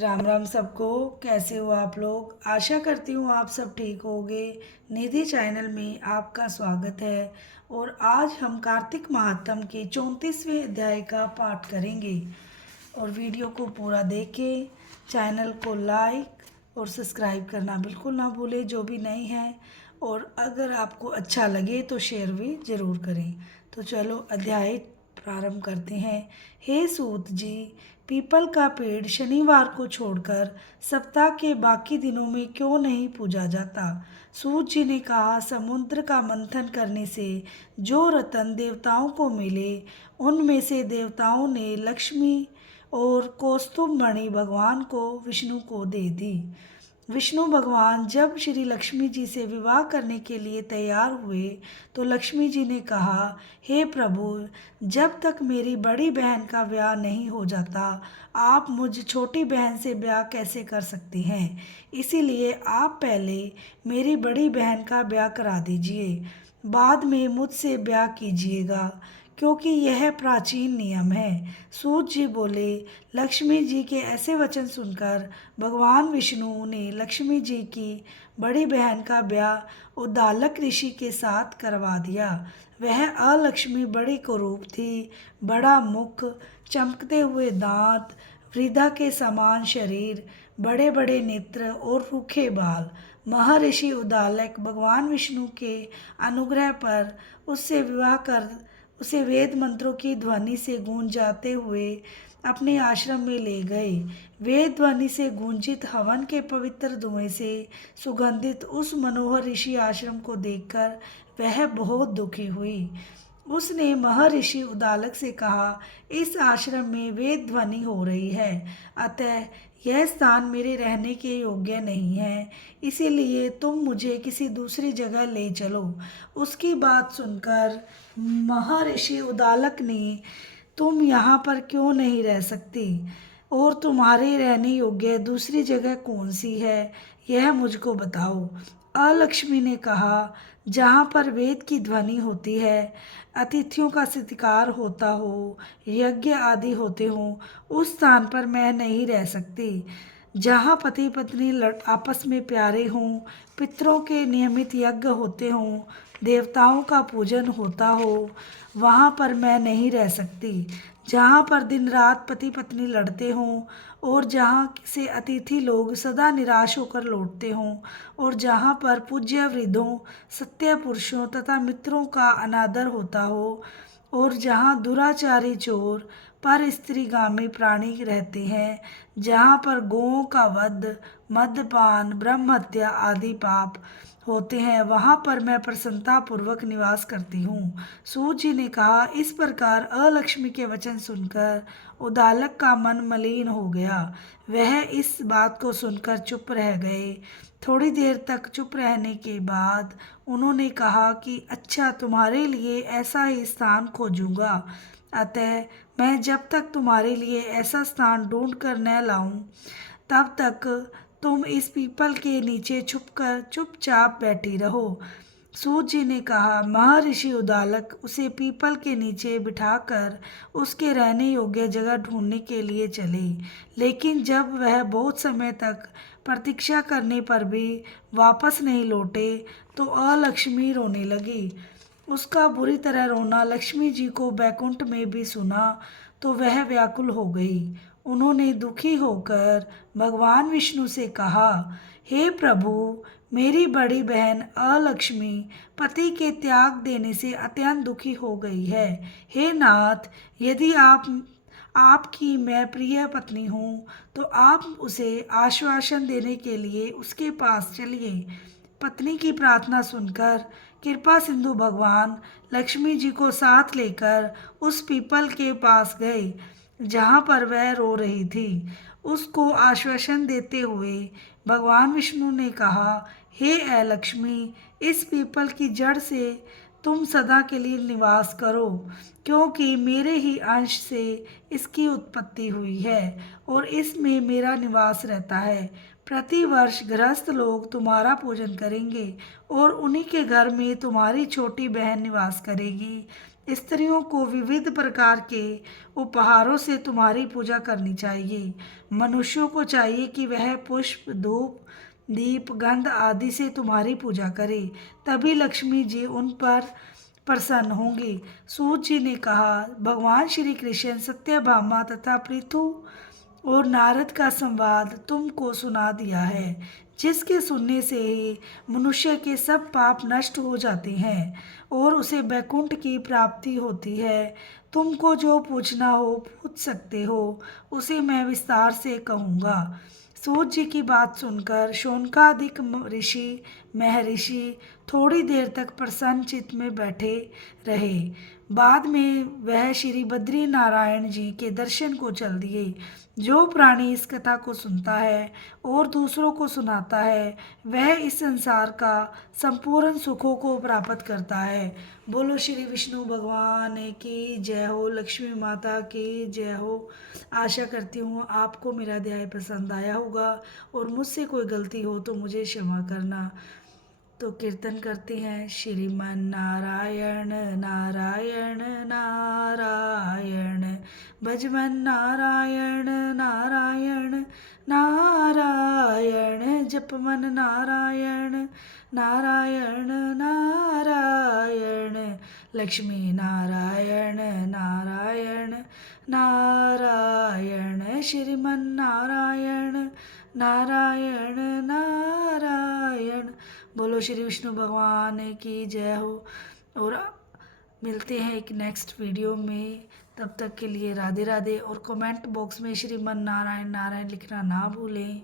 राम राम सबको। कैसे हो आप लोग? आशा करती हूँ आप सब ठीक होगे। निधि चैनल में आपका स्वागत है। और आज हम कार्तिक महात्म के 34वें अध्याय का पाठ करेंगे। और वीडियो को पूरा देखें। चैनल को लाइक और सब्सक्राइब करना बिल्कुल ना भूलें जो भी नए हैं। और अगर आपको अच्छा लगे तो शेयर भी ज़रूर करें। तो चलो अध्याय प्रारंभ करते हैं। हे सूत जी, पीपल का पेड़ शनिवार को छोड़कर सप्ताह के बाकी दिनों में क्यों नहीं पूजा जाता? सूत जी ने कहा, समुद्र का मंथन करने से जो रत्न देवताओं को मिले उनमें से देवताओं ने लक्ष्मी और कौस्तुभ मणि भगवान को विष्णु को दे दी। विष्णु भगवान जब श्री लक्ष्मी जी से विवाह करने के लिए तैयार हुए तो लक्ष्मी जी ने कहा, हे प्रभु, जब तक मेरी बड़ी बहन का ब्याह नहीं हो जाता आप मुझ छोटी बहन से ब्याह कैसे कर सकते हैं? इसीलिए आप पहले मेरी बड़ी बहन का ब्याह करा दीजिए, बाद में मुझसे ब्याह कीजिएगा, क्योंकि यह प्राचीन नियम है। सूत जी बोले। लक्ष्मी जी के ऐसे वचन सुनकर भगवान विष्णु ने लक्ष्मी जी की बड़ी बहन का ब्याह उद्दालक ऋषि के साथ करवा दिया। वह अलक्ष्मी बड़ी कुरूप थी, बड़ा मुख, चमकते हुए दांत, वृद्धा के समान शरीर, बड़े बड़े नेत्र और रूखे बाल। महर्षि उद्दालक भगवान विष्णु के अनुग्रह पर उससे विवाह कर उसे वेद मंत्रों की ध्वनि से गूंजाते हुए अपने आश्रम में ले गए। वेद ध्वनि से गूंजित हवन के पवित्र धुएं से सुगंधित उस मनोहर ऋषि आश्रम को देखकर वह बहुत दुखी हुई। उसने महर्षि उद्दालक से कहा, इस आश्रम में वेद ध्वनि हो रही है, अतः यह स्थान मेरे रहने के योग्य नहीं है, इसीलिए तुम मुझे किसी दूसरी जगह ले चलो। उसकी बात सुनकर महर्षि उद्दालक ने, तुम यहाँ पर क्यों नहीं रह सकती और तुम्हारे रहने योग्य दूसरी जगह कौन सी है, यह मुझको बताओ। अलक्ष्मी ने कहा, जहाँ पर वेद की ध्वनि होती है, अतिथियों का सत्कार होता हो, यज्ञ आदि होते हों, उस स्थान पर मैं नहीं रह सकती। जहाँ पति पत्नी आपस में प्यारे हों, पितरों के नियमित यज्ञ होते हों, देवताओं का पूजन होता हो, वहाँ पर मैं नहीं रह सकती। जहाँ पर दिन रात पति पत्नी लड़ते हों और जहाँ से अतिथि लोग सदा निराश होकर लौटते हों और जहाँ पर पूज्य वृद्धों, सत्य पुरुषों तथा मित्रों का अनादर होता हो और जहाँ दुराचारी चोर पर स्त्रीगामी प्राणी रहते हैं, जहाँ पर गौओं का वध, मद्यपान, ब्रह्म हत्या आदि पाप होते हैं, वहाँ पर मैं प्रसन्नता पूर्वक निवास करती हूँ। सूत जी ने कहा। इस प्रकार अलक्ष्मी के वचन सुनकर उद्दालक का मन मलिन हो गया। वह इस बात को सुनकर चुप रह गए। थोड़ी देर तक चुप रहने के बाद उन्होंने कहा कि अच्छा, तुम्हारे लिए ऐसा ही स्थान खोजूंगा, अतः मैं जब तक तुम्हारे लिए ऐसा स्थान ढूंढ कर न लाऊं तब तक तुम इस पीपल के नीचे छुपकर चुपचाप बैठी रहो। सूत जी ने कहा। महर्षि उद्दालक उसे पीपल के नीचे बिठाकर उसके रहने योग्य जगह ढूंढने के लिए चले, लेकिन जब वह बहुत समय तक प्रतीक्षा करने पर भी वापस नहीं लौटे तो अलक्ष्मी रोने लगी। उसका बुरी तरह रोना लक्ष्मी जी को बैकुंठ में भी सुना तो वह व्याकुल हो गई। उन्होंने दुखी होकर भगवान विष्णु से कहा, हे प्रभु, मेरी बड़ी बहन अलक्ष्मी पति के त्याग देने से अत्यंत दुखी हो गई है। हे नाथ, यदि आपकी मैं प्रिय पत्नी हूँ तो आप उसे आश्वासन देने के लिए उसके पास चलिए। पत्नी की प्रार्थना सुनकर कृपा सिंधु भगवान लक्ष्मी जी को साथ लेकर उस पीपल के पास गए जहाँ पर वह रो रही थी। उसको आश्वासन देते हुए भगवान विष्णु ने कहा, हे लक्ष्मी, इस पीपल की जड़ से तुम सदा के लिए निवास करो, क्योंकि मेरे ही अंश से इसकी उत्पत्ति हुई है और इसमें मेरा निवास रहता है। प्रतिवर्ष गृहस्थ लोग तुम्हारा पूजन करेंगे और उन्हीं के घर में तुम्हारी छोटी बहन निवास करेगी। स्त्रियों को विविध प्रकार के उपहारों से तुम्हारी पूजा करनी चाहिए। मनुष्यों को चाहिए कि वह पुष्प, धूप, दीप, गंध आदि से तुम्हारी पूजा करे, तभी लक्ष्मी जी उन पर प्रसन्न होंगी। सूत जी ने कहा, भगवान श्री कृष्ण सत्यभामा तथा पृथु और नारद का संवाद तुमको सुना दिया है, जिसके सुनने से ही मनुष्य के सब पाप नष्ट हो जाते हैं और उसे वैकुंठ की प्राप्ति होती है। तुमको जो पूछना हो पूछ सकते हो, उसे मैं विस्तार से कहूँगा। सूत जी की बात सुनकर शौनकादिक ऋषि महर्षि थोड़ी देर तक प्रसन्न चित्त में बैठे रहे। बाद में वह श्री बद्री नारायण जी के दर्शन को चल दिए। जो प्राणी इस कथा को सुनता है और दूसरों को सुनाता है, वह इस संसार का संपूर्ण सुखों को प्राप्त करता है। बोलो श्री विष्णु भगवान की जय हो, लक्ष्मी माता की जय हो। आशा करती हूँ आपको मेरा अध्याय पसंद आया होगा और मुझसे कोई गलती हो तो मुझे क्षमा करना। तो कीर्तन करते हैं, श्रीमन नारायण नारायण नारायण, भजमन नारायण नारायण नारायण, जपमन नारायण नारायण नारायण, लक्ष्मी नारायण नारायण नारायण, श्रीमन नारायण नारायण नारायण। बोलो श्री विष्णु भगवान की जय हो। और मिलते हैं एक नेक्स्ट वीडियो में, तब तक के लिए राधे राधे। और कमेंट बॉक्स में श्रीमन नारायण नारायण लिखना ना भूलें।